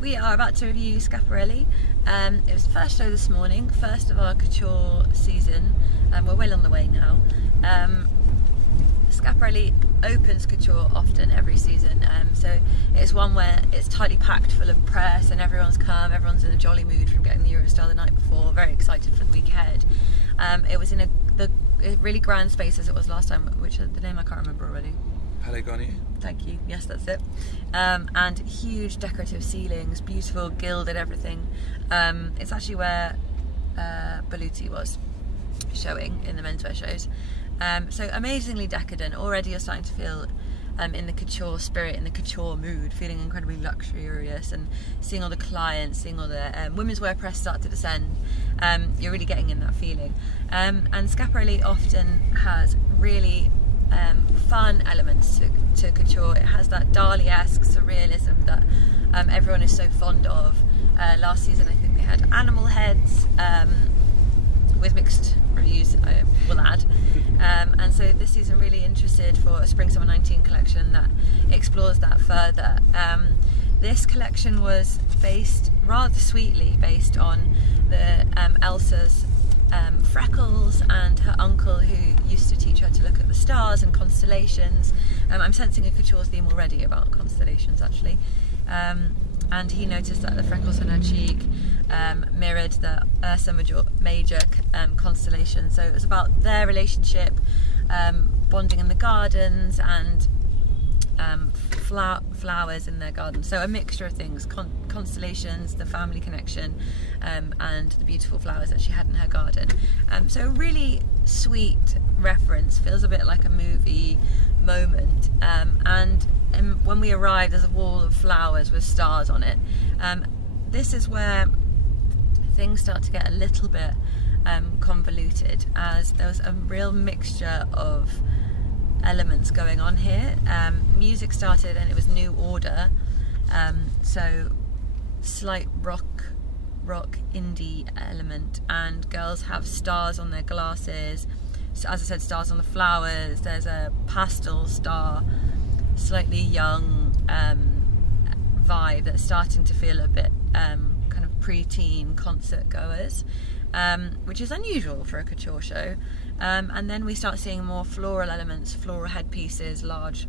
We are about to review Schiaparelli. It was the first show this morning, first of our couture season. We're well on the way now. Schiaparelli opens couture often every season, so it's one where it's tightly packed full of press and everyone's come, everyone's in a jolly mood from getting the Eurostar the night before, very excited for the week ahead. It was in a really grand space as it was last time, which the name I can't remember already. Haute. Thank you, yes that's it. And huge decorative ceilings, beautiful gilded everything. It's actually where Belluti was showing in the menswear shows. So amazingly decadent. Already you're starting to feel in the couture spirit, in the couture mood, feeling incredibly luxurious, and seeing all the clients, seeing all the women's wear press start to descend. You're really getting in that feeling. And Schiaparelli often has really fun elements to couture. It has that Dali-esque surrealism that everyone is so fond of. Last season I think they had animal heads, with mixed reviews I will add, and so this season really interested for a Spring/Summer 19 collection that explores that further. This collection was based, rather sweetly, based on the Elsa's freckles and her uncle who used to teach her to look at the stars and constellations. I'm sensing a couture theme already about constellations actually. And he noticed that the freckles on her cheek mirrored the Ursa Major constellation. So it was about their relationship, bonding in the gardens, and flowers in their garden. So a mixture of things, constellations, the family connection, and the beautiful flowers that she had in her garden. So a really sweet reference, feels a bit like a movie moment. And when we arrived, there's a wall of flowers with stars on it. This is where things start to get a little bit convoluted, as there was a real mixture of elements going on here. Music started and it was New Order, so slight rock indie element, and girls have stars on their glasses. So as I said, stars on the flowers. There's a pastel star, slightly young vibe that's starting to feel a bit kind of pre-teen concert goers, which is unusual for a couture show. And then we start seeing more floral elements, floral headpieces, large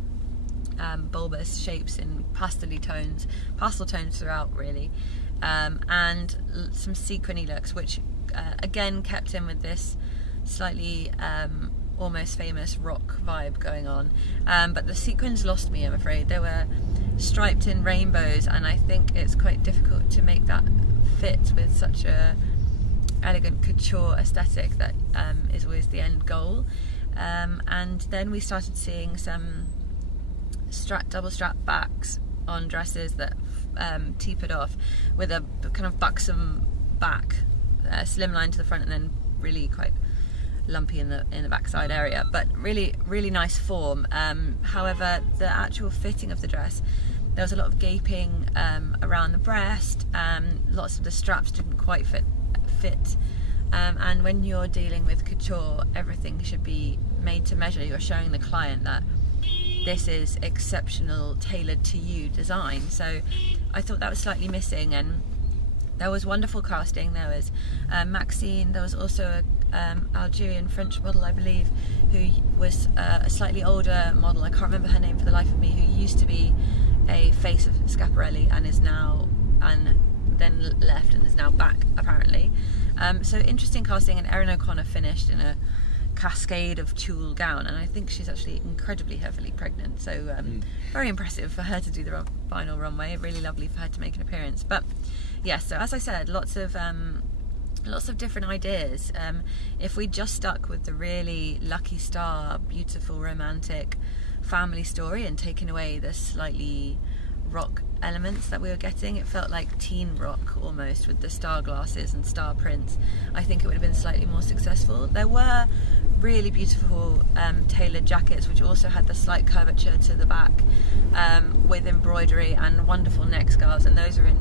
bulbous shapes in pastel tones throughout really, and some sequiny looks, which again kept in with this slightly almost famous rock vibe going on. But the sequins lost me, I'm afraid. They were striped in rainbows, and I think it's quite difficult to make that fit with such a elegant couture aesthetic that is always the end goal. And then we started seeing some double strap backs on dresses that tapered off with a kind of buxom back, slimline to the front, and then really quite lumpy in the backside area, but really nice form. However, the actual fitting of the dress, there was a lot of gaping around the breast. Lots of the straps didn't quite fit, and when you're dealing with couture, everything should be made to measure. You're showing the client that this is exceptional, tailored to you design. So I thought that was slightly missing, and there was wonderful casting. There was Maxine, there was also a Algerian French model, I believe, who was a slightly older model, I can't remember her name for the life of me, who used to be a face of Schiaparelli and is now, and then left and is now back apparently. So interesting casting, and Erin O'Connor finished in a Cascade of tulle gown, and I think she's actually incredibly heavily pregnant, so very impressive for her to do the final runway. Really lovely for her to make an appearance. But yes, so as I said, lots of different ideas. If we just stuck with the really lucky star, beautiful romantic family story and taken away the slightly rock elements that we were getting, it felt like teen rock almost, with the star glasses and star prints, I think it would have been slightly more successful. There were really beautiful tailored jackets which also had the slight curvature to the back, with embroidery and wonderful neck scarves, and those are in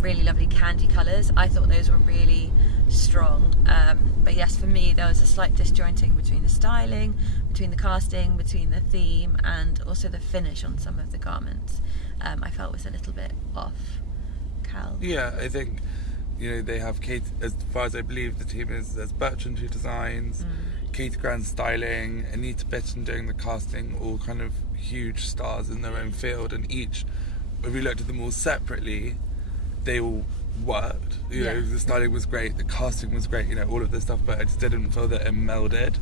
really lovely candy colours. I thought those were really strong, but yes, for me there was a slight disjointing between the styling, between the casting, between the theme, and also the finish on some of the garments. I felt was a little bit off. Cal. Yeah, I think, you know, they have Kate, as far as I believe the team is, there's Bertrand who designs, Kate Grant styling, Anita Bitton doing the casting, all kind of huge stars in their own field, and each, if we looked at them all separately, they all worked. You know, the styling was great, the casting was great, you know, all of this stuff, but I just didn't feel that it melded.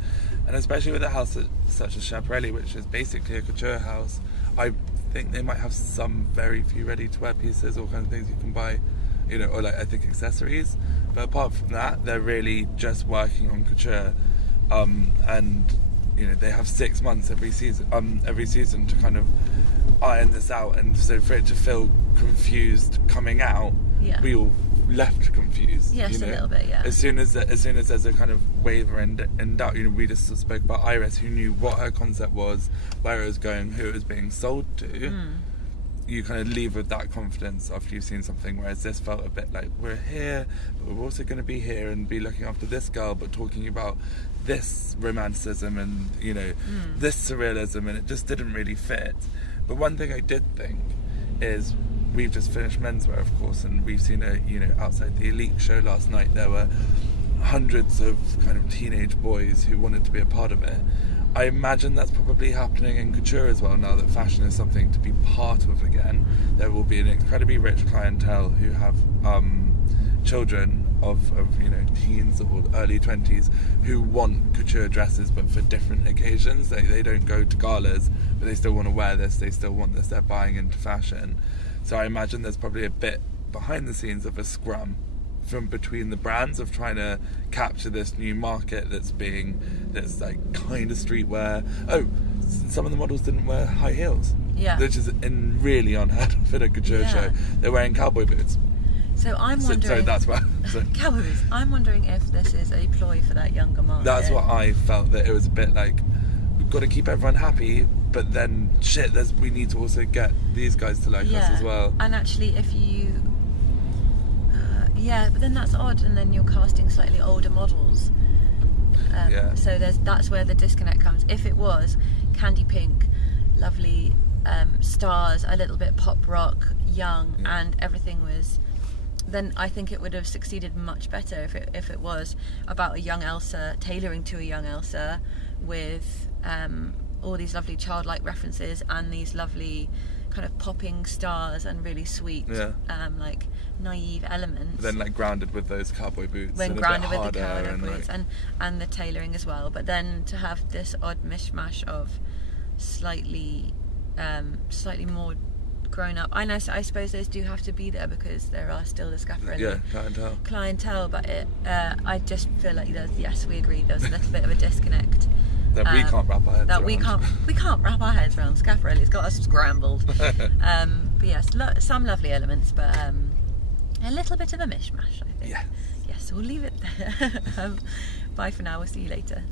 And especially with a house such as Schiaparelli, which is basically a couture house, I think they might have some very few ready-to-wear pieces, all kinds of things you can buy, you know, or like I think accessories. But apart from that, they're really just working on couture, and you know they have 6 months every season to kind of iron this out. And so for it to feel confused coming out, we all left confused. Yes, you know? a little bit, yeah. As soon as there's a kind of waver and doubt, you know, we just spoke about Iris, who knew what her concept was, where it was going, who it was being sold to. You kind of leave with that confidence after you've seen something, whereas this felt a bit like, we're here, but we're also going to be here and be looking after this girl, but talking about this romanticism and, you know, this surrealism, and it just didn't really fit. But one thing I did think is, we've just finished menswear, of course, and we've seen outside the Elite show last night, there were hundreds of kind of teenage boys who wanted to be a part of it. I imagine that's probably happening in couture as well, now that fashion is something to be part of again. There will be an incredibly rich clientele who have children of you know, teens or early 20s who want couture dresses, but for different occasions. They don't go to galas, but they still want to wear this, they still want this, they're buying into fashion. So I imagine there's probably a bit behind the scenes of a scrum from between the brands of trying to capture this new market that's like kind of streetwear. Oh, some of the models didn't wear high heels, which is really unheard of in a couture show. They're wearing cowboy boots. So I'm wondering. So that's why. Cowboy boots. I'm wondering if this is a ploy for that younger market. That's what I felt, that it was a bit like, we've got to keep everyone happy, but then shit, we need to also get these guys to like us as well. And actually, if you but then that's odd, and then you're casting slightly older models. So that's where the disconnect comes. If it was candy pink, lovely stars, a little bit pop rock, young, and everything was, then I think it would have succeeded much better if it was about a young Elsa, tailoring to a young Elsa, with all these lovely childlike references and these lovely kind of popping stars and really sweet like naive elements. But then like grounded with those cowboy boots. When and grounded a bit with the cowboy and boots and the tailoring as well. But then to have this odd mishmash of slightly more grown up. I suppose those do have to be there because there are still the Schiaparelli clientele. But I just feel like we agree there's a little bit of a disconnect. That we can't wrap our heads around. We can't wrap our heads around. Schiaparelli's got us scrambled. But yes, some lovely elements, but a little bit of a mishmash, I think. Yes. Yes, we'll leave it there. Bye for now. We'll see you later.